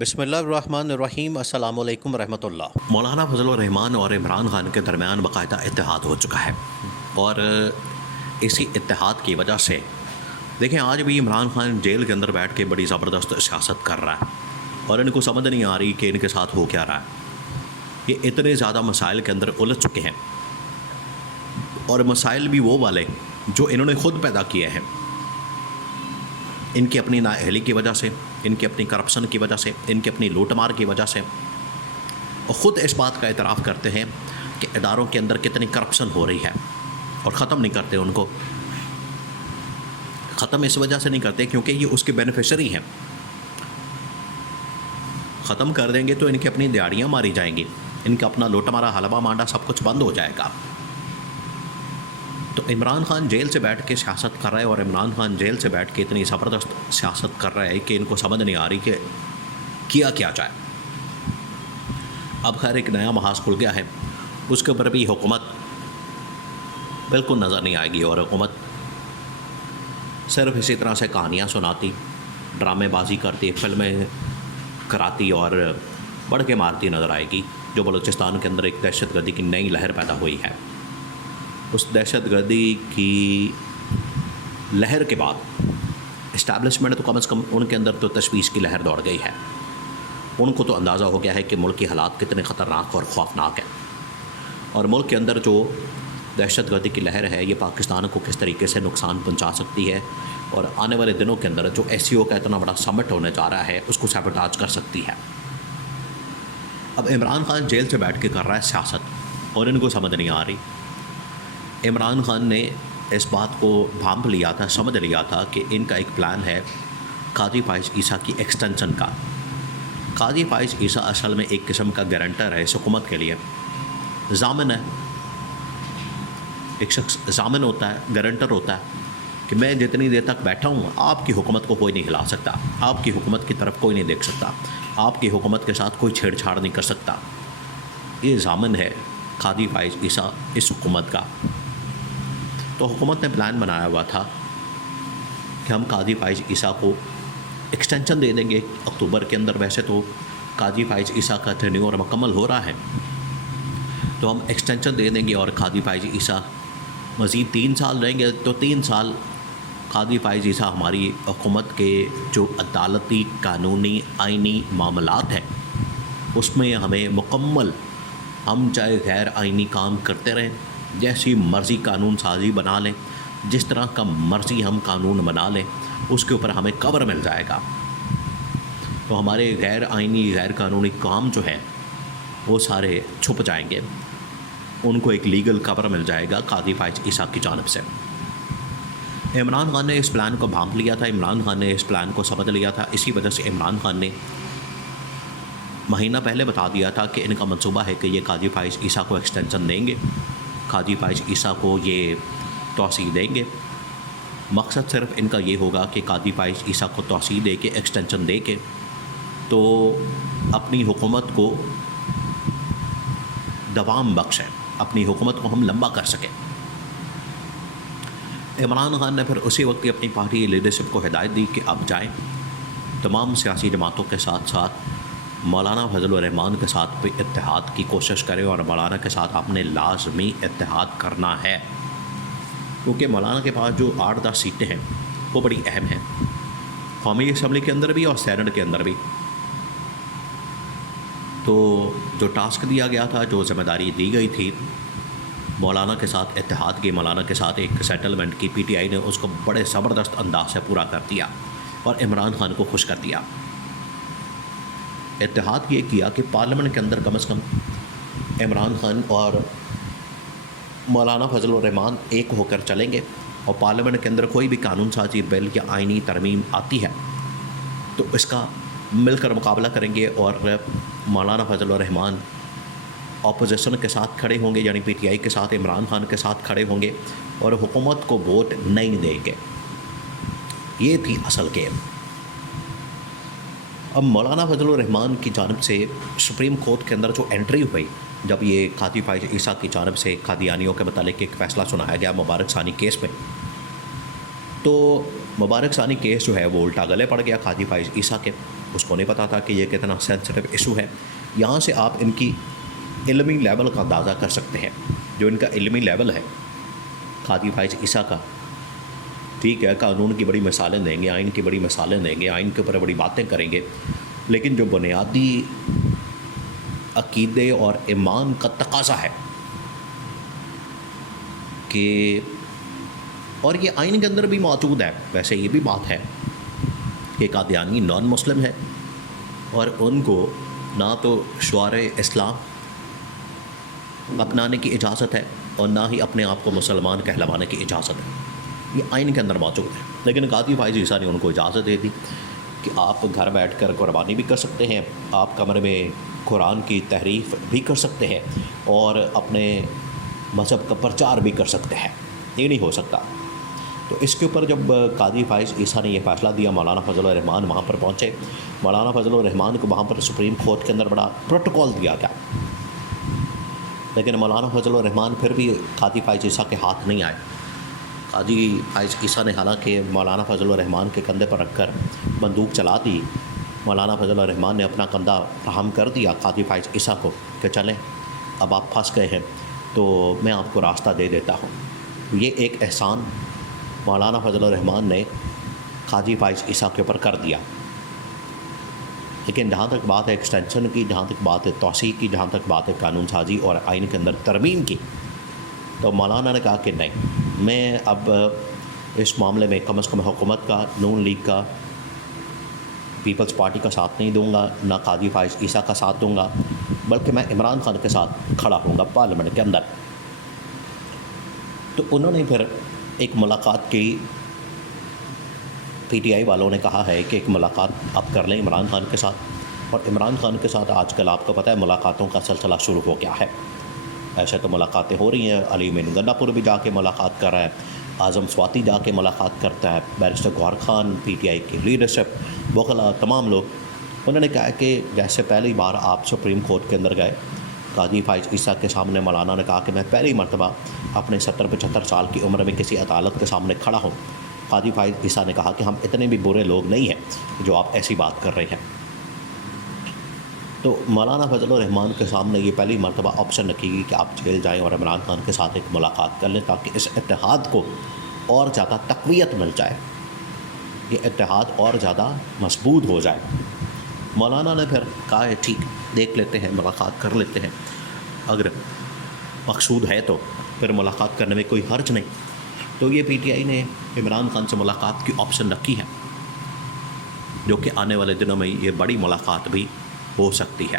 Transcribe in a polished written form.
بسم اللہ الرحمن الرحیم۔ السلام علیکم ورحمۃ اللہ۔ مولانا فضل الرحمان اور عمران خان کے درمیان باقاعدہ اتحاد ہو چکا ہے، اور اسی اتحاد کی وجہ سے دیکھیں آج بھی عمران خان جیل کے اندر بیٹھ کے بڑی زبردست سیاست کر رہا ہے، اور ان کو سمجھ نہیں آ رہی کہ ان کے ساتھ ہو کیا رہا ہے۔ یہ اتنے زیادہ مسائل کے اندر الجھ چکے ہیں، اور مسائل بھی وہ والے جو انہوں نے خود پیدا کیے ہیں، ان کی اپنی نااہلی کی وجہ سے، ان کی اپنی کرپشن کی وجہ سے، ان کی اپنی لوٹ مار کی وجہ سے، اور خود اس بات کا اعتراف کرتے ہیں کہ اداروں کے اندر کتنی کرپشن ہو رہی ہے، اور ختم نہیں کرتے ان کو۔ ختم اس وجہ سے نہیں کرتے کیونکہ یہ اس کے بینیفیشری ہیں۔ ختم کر دیں گے تو ان کی اپنی دیہڑیاں ماری جائیں گی، ان کا اپنا لوٹ مارا حلبہ مانڈا سب کچھ بند ہو جائے گا۔ تو عمران خان جیل سے بیٹھ کے سیاست کر رہا ہے، اور عمران خان جیل سے بیٹھ کے اتنی زبردست سیاست کر رہا ہے کہ ان کو سمجھ نہیں آ رہی کہ کیا جائے۔ اب خیر ایک نیا محاذ کھل گیا ہے، اس کے اوپر بھی حکومت بالکل نظر نہیں آئے گی، اور حکومت صرف اسی طرح سے کہانیاں سناتی، ڈرامے بازی کرتی، فلمیں کراتی اور بڑھ کے مارتی نظر آئے گی۔ جو بلوچستان کے اندر ایک دہشت گردی کی نئی لہر پیدا ہوئی ہے، اس دہشت گردی کی لہر کے بعد اسٹیبلشمنٹ تو کم از کم ان کے اندر تو تشویش کی لہر دوڑ گئی ہے۔ ان کو تو اندازہ ہو گیا ہے کہ ملک کے حالات کتنے خطرناک اور خوفناک ہیں، اور ملک کے اندر جو دہشت گردی کی لہر ہے یہ پاکستان کو کس طریقے سے نقصان پہنچا سکتی ہے، اور آنے والے دنوں کے اندر جو SCO کا اتنا بڑا سمٹ ہونے جا رہا ہے اس کو سیبوٹاج کر سکتی ہے۔ اب عمران خان جیل سے بیٹھ کے کر رہا ہے سیاست، اور ان کو سمجھ نہیں آ رہی۔ عمران خان نے اس بات کو بھانپ لیا تھا، سمجھ لیا تھا کہ ان کا ایک پلان ہے قاضی فائز عیسیٰ کی ایکسٹینشن کا۔ قاضی فائز عیسیٰ اصل میں ایک قسم کا گارنٹر ہے اس حکومت کے لیے، ضامن ہے۔ ایک شخص ضامن ہوتا ہے، گارنٹر ہوتا ہے کہ میں جتنی دیر تک بیٹھا ہوں آپ کی حکومت کو کوئی نہیں ہلا سکتا، آپ کی حکومت کی طرف کوئی نہیں دیکھ سکتا، آپ کی حکومت کے ساتھ کوئی چھیڑ چھاڑ نہیں کر سکتا۔ یہ ضامن ہے قاضی فائز عیسیٰ اس حکومت کا۔ تو حکومت نے پلان بنایا ہوا تھا کہ ہم قاضی فائز عیسیٰ کو ایکسٹینشن دے دیں گے اکتوبر کے اندر۔ ویسے تو قاضی فائز عیسیٰ کا ٹرینیور مکمل ہو رہا ہے، تو ہم ایکسٹینشن دے دیں گے، اور قاضی فائز عیسیٰ مزید 3 سال رہیں گے، تو 3 سال قاضی فائز عیسیٰ ہماری حکومت کے جو عدالتی، قانونی، آئینی معاملات ہیں اس میں ہمیں مکمل، ہم چاہے غیر آئینی کام کرتے رہیں، جیسی مرضی قانون سازی بنا لیں، جس طرح کا مرضی ہم قانون بنا لیں، اس کے اوپر ہمیں کور مل جائے گا۔ تو ہمارے غیر آئینی، غیر قانونی کام جو ہے وہ سارے چھپ جائیں گے، ان کو ایک لیگل کور مل جائے گا قاضی فائز عیسیٰ کی جانب سے۔ عمران خان نے اس پلان کو بھانپ لیا تھا، عمران خان نے اس پلان کو سمجھ لیا تھا۔ اسی وجہ سے عمران خان نے مہینہ پہلے بتا دیا تھا کہ ان کا منصوبہ ہے کہ یہ قاضی فائز عیسیٰ کو ایکسٹینشن دیں گے، قاضی فائز عیسیٰ کو یہ توسیع دیں گے۔ مقصد صرف ان کا یہ ہوگا کہ قاضی فائز عیسیٰ کو توسیع دے کے، ایکسٹینشن دے کے، تو اپنی حکومت کو دوام بخشیں، اپنی حکومت کو ہم لمبا کر سکیں۔ عمران خان نے پھر اسی وقت ہی اپنی پارٹی لیڈرشپ کو ہدایت دی کہ اب جائیں، تمام سیاسی جماعتوں کے ساتھ ساتھ مولانا فضل الرحمان کے ساتھ بھی اتحاد کی کوشش کریں، اور مولانا کے ساتھ آپ نے لازمی اتحاد کرنا ہے، کیونکہ مولانا کے پاس جو 8-10 سیٹیں ہیں وہ بڑی اہم ہیں، قومی اسمبلی کے اندر بھی اور سینٹ کے اندر بھی۔ تو جو ٹاسک دیا گیا تھا، جو ذمہ داری دی گئی تھی مولانا کے ساتھ اتحاد کی، مولانا کے ساتھ ایک سیٹلمنٹ کی، PTI نے اس کو بڑے زبردست انداز سے پورا کر دیا اور عمران خان کو خوش کر دیا۔ اتحاد یہ کیا کہ پارلیمنٹ کے اندر کم از کم عمران خان اور مولانا فضل الرحمان ایک ہو کر چلیں گے، اور پارلیمنٹ کے اندر کوئی بھی قانون سازی بل یا آئینی ترمیم آتی ہے تو اس کا مل کر مقابلہ کریں گے، اور مولانا فضل الرحمان اپوزیشن کے ساتھ کھڑے ہوں گے، یعنی PTI کے ساتھ، عمران خان کے ساتھ کھڑے ہوں گے، اور حکومت کو ووٹ نہیں دیں گے۔ یہ تھی اصل گیم۔ اب مولانا فضل الرحمان کی جانب سے سپریم کورٹ کے اندر جو انٹری ہوئی، جب یہ قاضی فائز عیسیٰ کی جانب سے قادیانیوں کے متعلق ایک فیصلہ سنایا گیا مبارک ثانی کیس میں، تو مبارک ثانی کیس جو ہے وہ الٹا گلے پڑ گیا قاضی فائز عیسیٰ کے۔ اس کو نہیں پتا تھا کہ یہ کتنا سینسٹیو ایشو ہے. یہاں سے آپ ان کی علمی لیول کا اندازہ کر سکتے ہیں. جو ان کا علمی لیول ہے قاضی فائز عیسیٰ کا، ٹھیک ہے، قانون کی بڑی مثالیں دیں گے، آئین کی بڑی مثالیں دیں گے، آئین کے اوپر بڑی باتیں کریں گے، لیکن جو بنیادی عقیدے اور ایمان کا تقاضا ہے کہ، اور یہ آئین کے اندر بھی موجود ہے، ویسے یہ بھی بات ہے کہ قادیانی نان مسلم ہے اور ان کو نہ تو شعار اسلام اپنانے کی اجازت ہے اور نہ ہی اپنے آپ کو مسلمان کہلوانے کی اجازت ہے. یہ آئین کے اندر موجود ہے. لیکن قاضی فائز عیسیٰ نے ان کو اجازت دے دی کہ آپ گھر بیٹھ کر قربانی بھی کر سکتے ہیں، آپ کمرے میں قرآن کی تحریف بھی کر سکتے ہیں اور اپنے مذہب کا پرچار بھی کر سکتے ہیں. یہ نہیں ہو سکتا. تو اس کے اوپر جب قاضی فائز عیسیٰ نے یہ فیصلہ دیا، مولانا فضل الرحمان وہاں پر پہنچے. مولانا فضل الرحمان کو وہاں پر سپریم کورٹ کے اندر بڑا پروٹوکول دیا گیا، لیکن مولانا فضل الرحمان پھر بھی قاضی فائز عیسیٰ کے ہاتھ نہیں آئے. قاضی فائز عیسیٰ نے حالانکہ مولانا فضل الرحمان کے کندھے پر رکھ کر بندوق چلا دی. مولانا فضل الرحمان نے اپنا کندھا فراہم کر دیا قاضی فائز عیسیٰ کو کہ چلیں اب آپ پھنس گئے ہیں تو میں آپ کو راستہ دے دیتا ہوں. یہ ایک احسان مولانا فضل الرحمان نے قاضی فائز عیسیٰ کے اوپر کر دیا. لیکن جہاں تک بات ہے ایکسٹینشن کی، جہاں تک بات ہے توسیع کی، جہاں تک بات ہے قانون سازی اور آئین کے اندر ترمیم کی، تو مولانا نے کہا کہ نہیں، میں اب اس معاملے میں کم از کم حکومت کا، نون لیگ کا، پیپلز پارٹی کا ساتھ نہیں دوں گا، نہ قاضی فائز عیسیٰ کا ساتھ دوں گا، بلکہ میں عمران خان کے ساتھ کھڑا ہوں گا پارلیمنٹ کے اندر. تو انہوں نے پھر ایک ملاقات کی. پی ٹی آئی والوں نے کہا ہے کہ ایک ملاقات آپ کر لیں عمران خان کے ساتھ، اور عمران خان کے ساتھ آج کل آپ کو پتہ ہے ملاقاتوں کا سلسلہ شروع ہو گیا ہے. ایسے تو ملاقاتیں ہو رہی ہیں، علی مین گنڈا پور بھی جا کے ملاقات کر رہا ہے، اعظم سواتی جا کے ملاقات کرتا ہے، barrister Gohar Khan, P T I کی لیڈرشپ، وکلاء، تمام لوگ. انہوں نے کہا کہ جیسے پہلی بار آپ سپریم کورٹ کے اندر گئے، قاضی فائز عیسیٰ کے سامنے مولانا نے کہا کہ میں پہلی مرتبہ اپنے 70-75 سال کی عمر میں کسی عدالت کے سامنے کھڑا ہوں. قاضی فائز عیسیٰ نے کہا کہ ہم اتنے بھی برے لوگ نہیں ہیں جو آپ ایسی بات کر رہے ہیں. تو مولانا فضل الرحمان کے سامنے یہ پہلی مرتبہ آپشن رکھی گئی کہ آپ جیل جائیں اور عمران خان کے ساتھ ایک ملاقات کر لیں تاکہ اس اتحاد کو اور زیادہ تقویت مل جائے، یہ اتحاد اور زیادہ مضبوط ہو جائے. مولانا نے پھر کہا ہے ٹھیک، دیکھ لیتے ہیں، ملاقات کر لیتے ہیں، اگر مقصود ہے تو پھر ملاقات کرنے میں کوئی حرج نہیں. تو یہ پی ٹی آئی نے عمران خان سے ملاقات کی آپشن رکھی ہے، جو کہ آنے والے دنوں میں یہ بڑی ملاقات بھی ہو سکتی ہے.